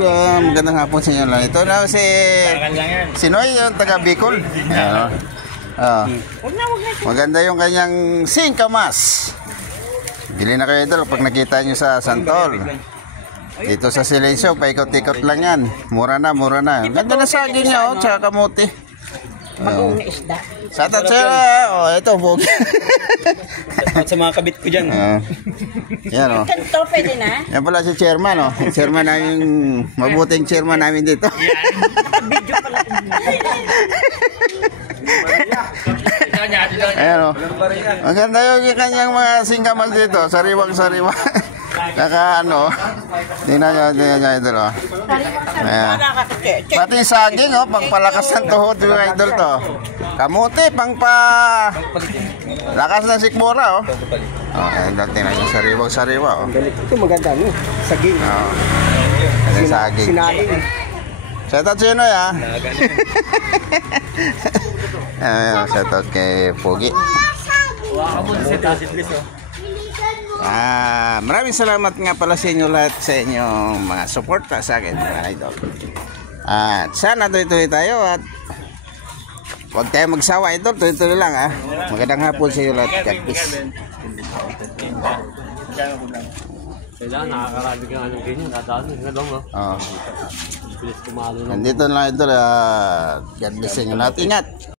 Magandang hapon sa inyo lang. Ito na si Noy, yung taga Bicol. Maganda yung kanyang singkamas. Bili na kayo ito pag nakita nyo sa Santol. Dito sa Silencio, paikot-ikot lang yan. Mura na, mura na. Ganda na saging niya, tsaka kamuti. Bagong na isda. Sa tatsira, ito, bog. Sa mga kabit ko dyan. Yan, Kanto, pwede na? Yan pala si chairman, chairman namin, mabuting chairman namin dito. Video pala. Ayan, maganda yung kanyang mga singkamas dito, sariwang-sariwa. Kaka tingnan nyo idol, Ayan. Pati saging, pangpalakas ng tuhod yung idol to. Kamuti, lakas ng sikmura, idol, tingnan nyo, sariwang-sariwa, Ito maganda, saging. Saging. Sinaing. Shoutout sino, shoutout kay Pogi. Maraming salamat nga pala sa inyo lahat sa inyong mga suporta sa akin, mga idol. At sana tuloy-tuloy tayo at huwag tayo magsawa, idol. Tuloy-tuloy lang, Magandang hapon sa inyo lahat. God bless. Kailangan nakakarami ka ng ganyan, dadaan nga lang, Nandito lang, idol. God bless sa inyo lahat. Ingat!